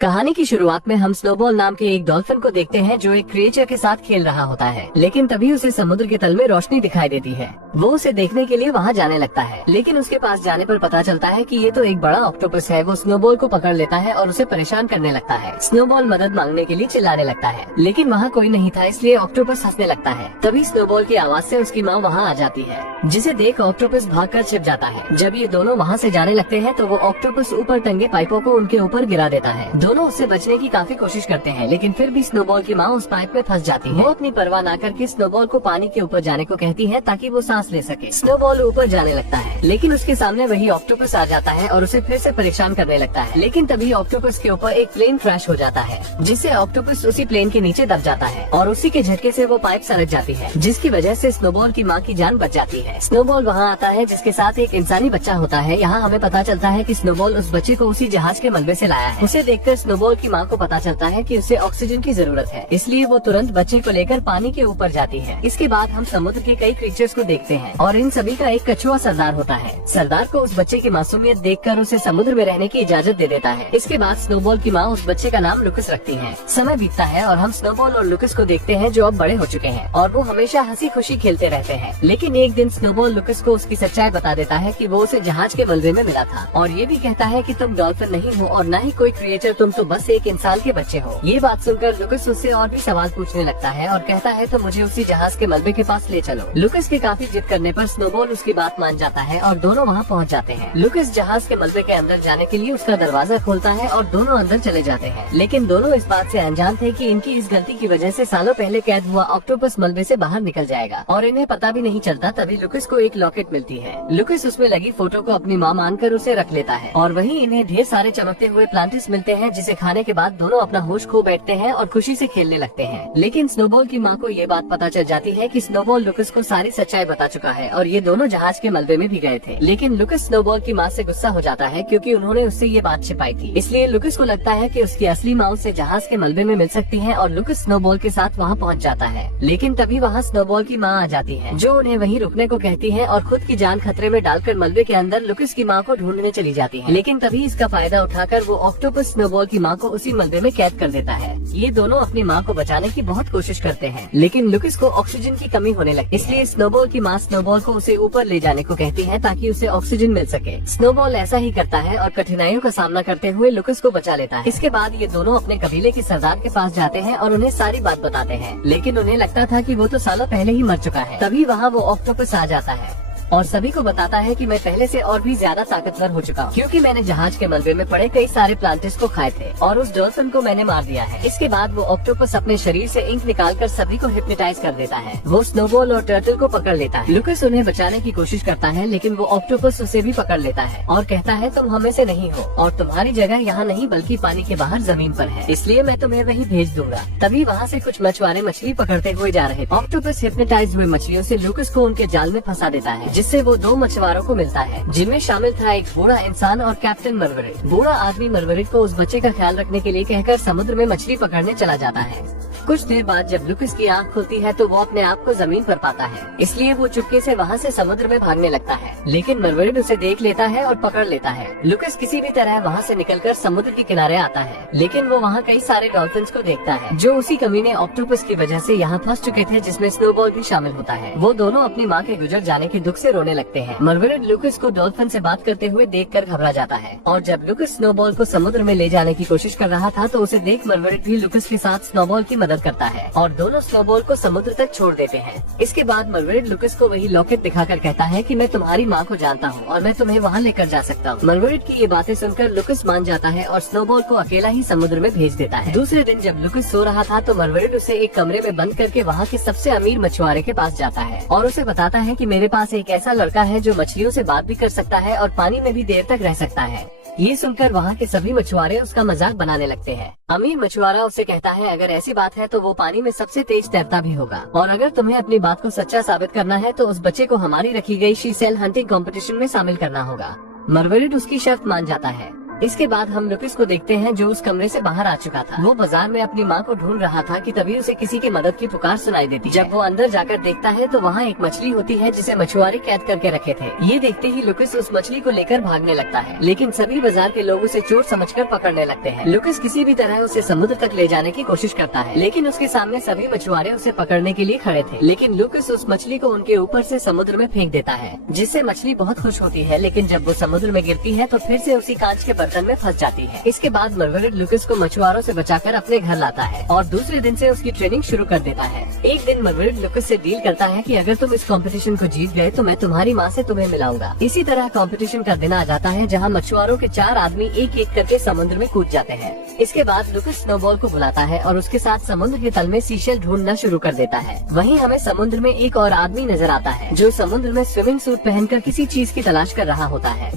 कहानी की शुरुआत में हम स्नोबॉल नाम के एक डॉल्फिन को देखते हैं जो एक क्रिएचर के साथ खेल रहा होता है, लेकिन तभी उसे समुद्र के तल में रोशनी दिखाई देती है। वो उसे देखने के लिए वहाँ जाने लगता है, लेकिन उसके पास जाने पर पता चलता है कि ये तो एक बड़ा ऑक्टोपस है। वो स्नोबॉल को पकड़ लेता है और उसे परेशान करने लगता है। स्नोबॉल मदद मांगने के लिए चिल्लाने लगता है, लेकिन वहाँ कोई नहीं था, इसलिए ऑक्टोपस हंसने लगता है। तभी स्नोबॉल की आवाज से उसकी माँ वहाँ आ जाती है, जिसे देख ऑक्टोपस भागकर छिप जाता है। जब ये दोनों वहाँ से जाने लगते हैं तो वो ऑक्टोपस ऊपर टंगे पाइपों को उनके ऊपर गिरा देता है। दोनों उससे बचने की काफी कोशिश करते हैं, लेकिन फिर भी स्नोबॉल की माँ उस पाइप में फंस जाती है। वो अपनी परवाह न करके स्नोबॉल को पानी के ऊपर जाने को कहती है ताकि वो सांस ले सके। स्नोबॉल ऊपर जाने लगता है, लेकिन उसके सामने वही ऑक्टोपस आ जाता है और उसे फिर से परेशान करने लगता है। लेकिन तभी ऑक्टोपस के ऊपर एक प्लेन क्रैश हो जाता है, जिससे ऑक्टोपस उसी प्लेन के नीचे दब जाता है और उसी के झटके से वो पाइप सरक जाती है, जिसकी वजह से स्नोबॉल की माँ की जान बच जाती है। स्नोबॉल वहाँ आता है, जिसके साथ एक इंसानी बच्चा होता है। यहाँ हमें पता चलता है कि स्नोबॉल उस बच्चे को उसी जहाज के मलबे से लाया है। उसे देखकर स्नोबॉल की माँ को पता चलता है कि उसे ऑक्सीजन की जरूरत है, इसलिए वो तुरंत बच्चे को लेकर पानी के ऊपर जाती है। इसके बाद हम समुद्र के कई क्रीचर्स को देखते हैं और इन सभी का एक कछुआ सरदार होता है। सरदार को उस बच्चे की मासूमियत देखकर उसे समुद्र में रहने की इजाजत दे देता है। इसके बाद स्नोबॉल की माँ उस बच्चे का नाम लुकस रखती है। समय बीतता है और हम स्नोबॉल और लुकस को देखते हैं, जो अब बड़े हो चुके हैं और वो हमेशा हंसी खुशी खेलते रहते हैं। लेकिन एक दिन स्नोबॉल लुकस को उसकी सच्चाई बता देता है कि वो उसे जहाज के मलबे में मिला था और ये भी कहता है कि तुम डॉल्फिन नहीं हो और न ही कोई क्रिएचर, तुम तो बस एक इंसान के बच्चे हो। ये बात सुनकर लुकस उससे और भी सवाल पूछने लगता है और कहता है तो मुझे उसी जहाज के मलबे के पास ले चलो। लुकस के काफी जिद करने पर स्नोबॉल उसकी बात मान जाता है और दोनों वहाँ पहुँच जाते हैं। लुकस जहाज के मलबे के अंदर जाने के लिए उसका दरवाजा खोलता है और दोनों अंदर चले जाते हैं, लेकिन दोनों इस बात से अनजान थे कि इनकी इस गलती की वजह से सालों पहले कैद हुआ ऑक्टोपस मलबे से बाहर निकल जाएगा और इन्हें पता भी नहीं चलता। तभी लुकस को एक लॉकेट मिलती है। लुकस उसमें लगी फोटो को अपनी माँ मानकर उसे रख लेता है और वहीं इन्हें ढेर सारे चमकते हुए प्लांटिस मिलते हैं, जिसे खाने के बाद दोनों अपना होश खो बैठते हैं और खुशी से खेलने लगते हैं। लेकिन स्नोबॉल की माँ को ये बात पता चल जाती है कि स्नोबॉल लुकस को सारी सच्चाई बता चुका है और ये दोनों जहाज के मलबे में भी गए थे। लेकिन लुकस स्नोबॉल की माँ से गुस्सा हो जाता है, क्योंकि उन्होंने उससे ये बात छिपाई थी। इसलिए लुकस को लगता है कि उसकी असली माँ उसे जहाज के मलबे में मिल सकती है और लुकस स्नोबॉल के साथ वहाँ पहुँच जाता है। लेकिन तभी वहाँ स्नोबॉल की माँ आ जाती है, जो उन्हें वहीं रुकने को कहती है और खुद की जान खतरे में डालकर मलबे के अंदर लुकस की माँ को ढूंढने चली जाती है। लेकिन तभी इसका फायदा उठाकर वो ऑक्टोपस स्नोबॉल की माँ को उसी मलबे में कैद कर देता है। ये दोनों अपनी माँ को बचाने की बहुत कोशिश करते हैं, लेकिन लुकस को ऑक्सीजन की कमी होने लगती है। इसलिए स्नोबॉल की माँ स्नोबॉल को उसे ऊपर ले जाने को कहती है ताकि उसे ऑक्सीजन मिल सके। स्नोबॉल ऐसा ही करता है और कठिनाइयों का सामना करते हुए लुकस को बचा लेता है। इसके बाद ये दोनों अपने कबीले के सरदार के पास जाते हैं और उन्हें सारी बात बताते हैं, लेकिन उन्हें लगता था कि वो तो सालों पहले ही मर चुका है। तभी वहाँ वो ऑक्टोपस आ जाता है और सभी को बताता है कि मैं पहले से और भी ज्यादा ताकतवर हो चुका हूँ, क्योंकि मैंने जहाज के मलबे में पड़े कई सारे प्लांटिस को खाए थे और उस डॉल्फिन को मैंने मार दिया है। इसके बाद वो ऑक्टोपस अपने शरीर से इंक निकालकर सभी को हिप्नोटाइज कर देता है। वो स्नोबॉल और टर्टल को पकड़ लेता है। लुकस उन्हें बचाने की कोशिश करता है, लेकिन वो ऑक्टोपस उसे भी पकड़ लेता है और कहता है तुम हमें से नहीं हो और तुम्हारी जगह यहाँ नहीं बल्कि पानी के बाहर जमीन पर है, इसलिए मैं तुम्हें वहीं भेज दूंगा। तभी वहाँ से कुछ मछुआरे मछली पकड़ते हुए जा रहे थे। ऑक्टोपस हिप्नोटाइज हुए मछलियों से लुकस को उनके जाल में फंसा देता है, जिससे वो दो मछुआरों को मिलता है, जिनमें शामिल था एक बूढ़ा इंसान और कैप्टन मरवरिट। बूढ़ा आदमी मरवरिट को उस बच्चे का ख्याल रखने के लिए कहकर समुद्र में मछली पकड़ने चला जाता है। कुछ देर बाद जब लुकस की आँख खुलती है तो वो अपने आप को जमीन पर पाता है, इसलिए वो चुपके से वहाँ से समुद्र में भागने लगता है, लेकिन मरवरिट उसे देख लेता है और पकड़ लेता है। लुकस किसी भी तरह वहाँ से निकलकर समुद्र के किनारे आता है, लेकिन वो वहाँ कई सारे डॉल्फिन्स को देखता है, जो उसी कमीने ऑक्टोपस की वजह से यहाँ फंस चुके थे, जिसमें स्नोबॉल भी शामिल होता है। वो दोनों अपनी माँ के गुजर जाने के दुख से रोने लगते हैं। मरवरिट लुकस को डॉल्फिन से बात करते हुए देखकर घबरा जाता है और जब लुकस स्नोबॉल को समुद्र में ले जाने की कोशिश कर रहा था तो उसे देख मरवरिट भी लुकस के साथ स्नोबॉल की मदद करता है और दोनों स्नोबॉल को समुद्र तक छोड़ देते हैं। इसके बाद मरवरिट लुकस को वही लॉकेट दिखाकर कहता है कि मैं तुम्हारी माँ को जानता हूँ और मैं तुम्हें वहाँ लेकर जा सकता हूँ। मरवरिट की ये बातें सुनकर लुकस मान जाता है और स्नोबॉल को अकेला ही समुद्र में भेज देता है। दूसरे दिन जब लुकस सो रहा था तो मरवरिट उसे एक कमरे में बंद करके वहाँ के सबसे अमीर मछुआरे के पास जाता है और उसे बताता है कि मेरे पास एक ऐसा लड़का है जो मछलियों से बात भी कर सकता है और पानी में भी देर तक रह सकता है। ये सुनकर वहाँ के सभी मछुआरे उसका मजाक बनाने लगते हैं। अमीर मछुआरा उससे कहता है अगर ऐसी बात है तो वो पानी में सबसे तेज तैरता भी होगा और अगर तुम्हें अपनी बात को सच्चा साबित करना है तो उस बच्चे को हमारी रखी गई शी सेल हंटिंग कंपटीशन में शामिल करना होगा। मरवरिट उसकी शर्त मान जाता है इसके बाद हम लुकिस को देखते हैं जो उस कमरे से बाहर आ चुका था। वो बाजार में अपनी माँ को ढूंढ रहा था कि तभी उसे किसी की मदद की पुकार सुनाई देती। जब वो अंदर जाकर देखता है तो वहाँ एक मछली होती है जिसे मछुआरे कैद करके रखे थे। ये देखते ही लुकिस उस मछली को लेकर भागने लगता है, लेकिन सभी बाजार के लोग उसे चोर समझकर पकड़ने लगते हैं। लुकिस किसी भी तरह उसे समुद्र तक ले जाने की कोशिश करता है, लेकिन उसके सामने सभी मछुआरे उसे पकड़ने के लिए खड़े थे। लेकिन लुकिस उस मछली को उनके ऊपर से समुद्र में फेंक देता है, जिससे मछली बहुत खुश होती है। लेकिन जब वो समुद्र में गिरती है तो फिर से उसी कांच के बर्तन में फंस जाती है। इसके बाद मरगरेट लुकिस को मछुआरों से बचाकर अपने घर लाता है और दूसरे दिन से उसकी ट्रेनिंग शुरू कर देता है। एक दिन मरगरेट लुकिस से डील करता है कि अगर तुम इस कंपटीशन को जीत गए तो मैं तुम्हारी माँ से तुम्हें मिलाऊंगा। इसी तरह कंपटीशन का दिन आ जाता है जहाँ मछुआरों के 4 आदमी एक एक करके समुद्र में कूद जाते हैं। इसके बाद लुकिस स्नोबॉल को बुलाता है और उसके साथ समुद्र के तल में सीशेल ढूंढना शुरू कर देता है। वहीं हमें समुद्र में एक और आदमी नजर आता है जो समुद्र में स्विमिंग सूट पहनकर किसी चीज की तलाश कर रहा होता है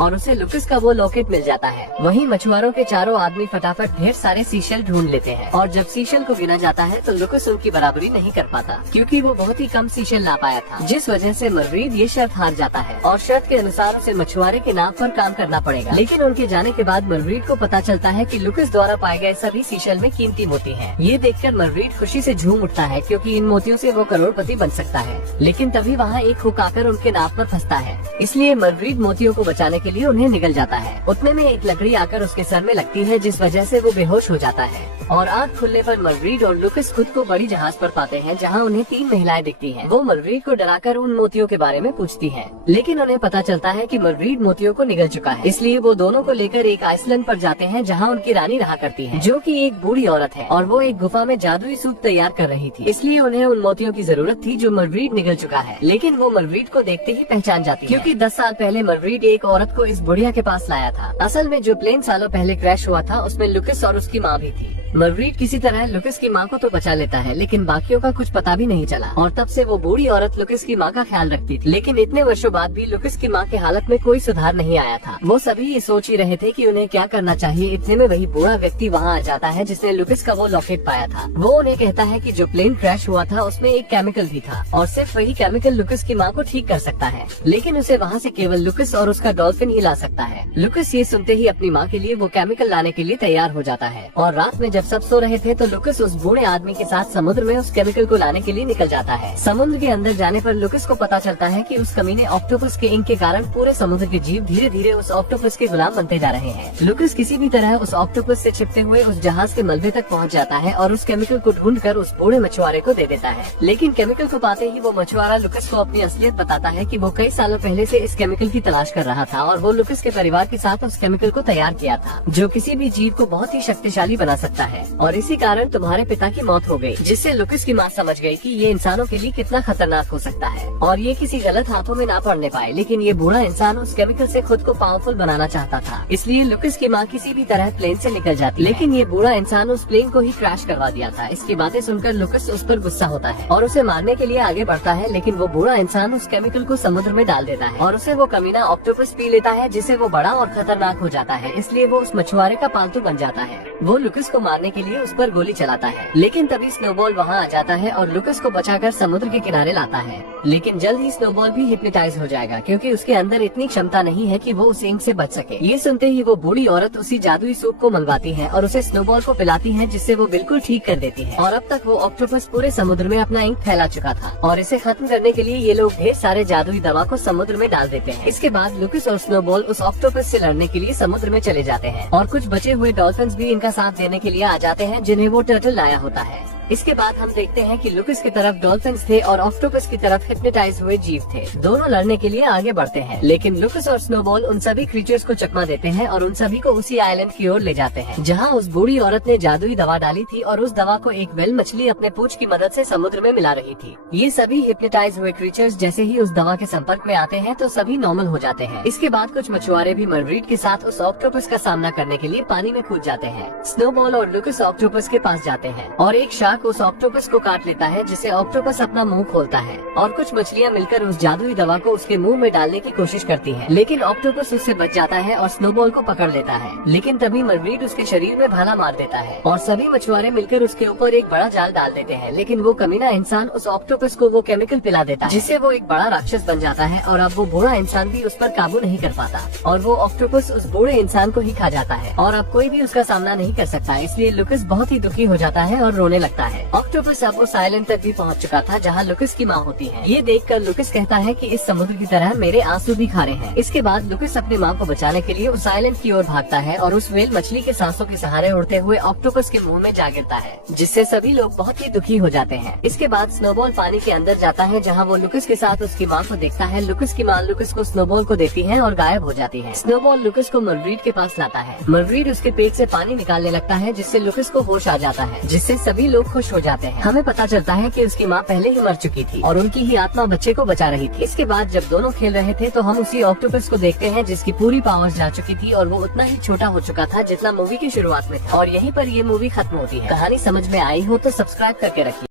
और उसे लुकिस का वो लॉकेट मिल जाता है। वहीं मछुआरों के 4 आदमी फटाफट ढेर सारे सीशेल ढूंढ लेते हैं और जब सीशेल को गिना जाता है तो लुकिस उनकी बराबरी नहीं कर पाता क्योंकि वो बहुत ही कम सीशेल ला पाया था, जिस वजह से मरगरीद ये शर्त हार जाता है और शर्त के अनुसार उसे मछुआरे के नाम पर काम करना पड़ेगा। लेकिन उनके जाने के बाद मरगरीद को पता चलता है कि लुकिस द्वारा पाए गए सभी सीशेल में कीमती मोती हैं। ये देखकर मरगरीद खुशी से झूम उठता है क्योंकि इन मोतियों से वो करोड़पति बन सकता है। लेकिन तभी वहाँ एक हुक आकर उनके नाव पर फंसता है, इसलिए मरगरीद मोतियों को बचाने के लिए उन्हें निगल जाता है। उतने में एक लकड़ी आकर उसके सर में लगती है, जिस वजह से वो बेहोश हो जाता है और आँख खुलने पर मरगरीद और लुकिस खुद को बड़ी जहाज पर पाते हैं जहाँ उन्हें 3 महिलाएं दिखती हैं। वो मरगरीद को डराकर उन मोतियों के बारे में पूछती हैं, लेकिन उन्हें पता चलता है कि मरगरीद मोतियों को निगल चुका है। इसलिए वो दोनों को लेकर एक आइसलैंड पर जाते हैं जहाँ उनकी रानी रहा करती है, जो कि एक बूढ़ी औरत है और वो एक गुफा में जादुई सूप तैयार कर रही थी। इसलिए उन्हें उन मोतियों की जरूरत थी जो मरगरीद निगल चुका है। लेकिन वो मरगरीद को देखते ही पहचान जाती है क्योंकि 10 साल पहले मरगरीद एक औरत को इस बुढ़िया के पास लाया था। असल में जो प्लेन सालों पहले क्रैश हुआ था उसमें लुकिस और उसकी माँ भी थी। मरगरीद किसी तरह लुकिस की माँ को तो बचा लेता है, लेकिन बाकियों का कुछ पता भी नहीं चला और तब से वो बूढ़ी औरत लुकिस की माँ का ख्याल रखती थी। लेकिन इतने वर्षों बाद भी लुकिस की माँ की हालत में कोई सुधार नहीं आया था। वो सभी ये सोच ही रहे थे कि उन्हें क्या करना चाहिए। इतने में वही बूढ़ा व्यक्ति वहाँ आ जाता है जिसने लुकिस का वो लॉकेट पाया था। वो उन्हें कहता है कि जो प्लेन क्रैश हुआ था उसमें एक केमिकल भी था और सिर्फ वही केमिकल लुकिस की माँ को ठीक कर सकता है, लेकिन उसे वहाँ से केवल लुकिस और उसका डॉल्फिन ही ला सकता है। लुकिस ये सुनते ही अपनी माँ के लिए वो केमिकल लाने के लिए तैयार हो जाता है और रात में जब सब सो रहे थे तो लुकिस उस बूढ़े आदमी के साथ समुद्र में उस केमिकल को लाने के लिए निकल जाता है। समुद्र के अंदर जाने पर लुकिस को पता चलता है कि उस कमीने ऑक्टोपस के इंक के कारण पूरे समुद्र के जीव धीरे धीरे उस ऑक्टोपस के गुलाम बनते जा रहे हैं। लुकिस किसी भी तरह उस ऑक्टोपस से चिपटे हुए उस जहाज के मलबे तक पहुंच जाता है और उस केमिकल को ढूंढकर उस बूढ़े मछुआरे को दे देता है। लेकिन केमिकल को पाते ही वो मछुआरा लुकिस को अपनी असलियत बताता है कि वो कई सालों पहले से इस केमिकल की तलाश कर रहा था और वो लुकिस के परिवार के साथ उस केमिकल को तैयार किया था, जो किसी भी जीव को बहुत ही शक्तिशाली बना सकता है और इसी कारण तुम्हारे पिता की मौत हो गई, जिससे लुकिस की माँ समझ गई कि ये इंसानों के लिए कितना खतरनाक हो सकता है और ये किसी गलत हाथों में ना पड़ने पाए। लेकिन ये बूढ़ा इंसान उस केमिकल से खुद को पावरफुल बनाना चाहता था, इसलिए लुकिस की माँ किसी भी तरह प्लेन से निकल जाती है। लेकिन ये बूढ़ा इंसान उस प्लेन को ही क्रैश करवा दिया था। इसकी बातें सुनकर लुकिस उस पर गुस्सा होता है और उसे मारने के लिए आगे बढ़ता है, लेकिन वो बूढ़ा इंसान उस केमिकल को समुद्र में डाल देता है और उसे वो कमीना ऑक्टोपस पी लेता है, जिससे वो बड़ा और खतरनाक हो जाता है। इसलिए वो उस मछुआरे का पालतू बन जाता है। वो लुकिस को मारने के लिए उस पर गोली चलाता है, लेकिन तभी स्नोबॉल वहाँ आ जाता है और लुकिस को बचाकर समुद्र के किनारे लाता है। लेकिन जल्द ही स्नोबॉल भी हिप्नोटाइज हो जाएगा क्योंकि उसके अंदर इतनी क्षमता नहीं है कि वो उस इंक से बच सके। ये सुनते ही वो बूढ़ी औरत उसी जादुई सूप को मंगवाती है और उसे स्नोबॉल को पिलाती है, जिससे वो बिल्कुल ठीक कर देती है। और अब तक वो ऑक्टोपस पूरे समुद्र में अपना इंक फैला चुका था और इसे खत्म करने के लिए ये लोग ढेर सारे जादुई दवा को समुद्र में डाल देते हैं। इसके बाद लुकिस और स्नोबॉल उस ऑक्टोपस से लड़ने के लिए समुद्र में चले जाते हैं और कुछ बचे हुए डॉल्फिन्स भी इनका साथ देने के लिए आ जाते हैं, जिन्हें वो टर्टल लाया होता है। इसके बाद हम देखते हैं कि लुकिस की तरफ डॉल्फिन्स थे और ऑक्टोपस की तरफ हिप्नोटाइज हुए जीव थे। दोनों लड़ने के लिए आगे बढ़ते हैं, लेकिन लुकिस और स्नोबॉल उन सभी क्रीचर्स को चकमा देते हैं और उन सभी को उसी आइलैंड की ओर ले जाते हैं जहां उस बूढ़ी औरत ने जादुई दवा डाली थी और उस दवा को एक वेल मछली अपने पूंछ की मदद से समुद्र में मिला रही थी। ये सभी हिप्नोटाइज हुए क्रीचर्स जैसे ही उस दवा के संपर्क में आते हैं तो सभी नॉर्मल हो जाते हैं। इसके बाद कुछ मछुआरे भी मरगरीद के साथ उस ऑक्टोपस का सामना करने के लिए पानी में कूद जाते हैं। स्नोबॉल और लुकिस ऑक्टोपस के पास जाते हैं और एक शार्क शार्क उस ऑक्टोपस को काट लेता है, जिससे ऑक्टोपस अपना मुंह खोलता है और कुछ मछलियाँ मिलकर उस जादुई दवा को उसके मुंह में डालने की कोशिश करती हैं। लेकिन ऑक्टोपस उससे बच जाता है और स्नोबॉल को पकड़ लेता है। लेकिन तभी मरग्रीड उसके शरीर में भाला मार देता है और सभी मछुआरे मिलकर उसके ऊपर एक बड़ा जाल डाल देते हैं। लेकिन वो कमीना इंसान उस ऑक्टोपस को वो केमिकल पिला देता है, जिससे वो एक बड़ा राक्षस बन जाता है और अब वो बूढ़ा इंसान भी उस पर काबू नहीं कर पाता और वो ऑक्टोपस उस बूढ़े इंसान को ही खा जाता है और अब कोई भी उसका सामना नहीं कर सकता। इसलिए लुकस बहुत ही दुखी हो जाता है और रोने लगता है। ऑक्टोपस अब उस आइलैंड तक भी पहुंच चुका था जहां लुकस की माँ होती है। ये देखकर लुकस कहता है कि इस समुद्र की तरह मेरे आंसू भी खारे हैं। इसके बाद लुकस अपनी माँ को बचाने के लिए उस आइलैंड की ओर भागता है और उस व्हेल मछली के सांसों के सहारे उड़ते हुए ऑक्टोपस के मुंह में जा गिरता है, जिससे सभी लोग बहुत ही दुखी हो जाते हैं। इसके बाद स्नोबॉल पानी के अंदर जाता है जहाँ वो लुकस के साथ उसकी माँ को देखता है। लुकस की माँ लुकस को स्नोबॉल को देती है और गायब हो जाती है। स्नोबॉल लुकस को मरग्रीड के पास लाता है। मरग्रीड उसके पेट से पानी निकालने लगता है, जिससे लुकस को होश आ जाता है, जिससे सभी लोग खुश हो जाते हैं। हमें पता चलता है कि उसकी माँ पहले ही मर चुकी थी और उनकी ही आत्मा बच्चे को बचा रही थी। इसके बाद जब दोनों खेल रहे थे तो हम उसी ऑक्टोपस को देखते हैं जिसकी पूरी पावर्स जा चुकी थी और वो उतना ही छोटा हो चुका था जितना मूवी की शुरुआत में था। और यहीं पर ये मूवी खत्म होती है। कहानी समझ में आई हो तो सब्सक्राइब करके रखिए।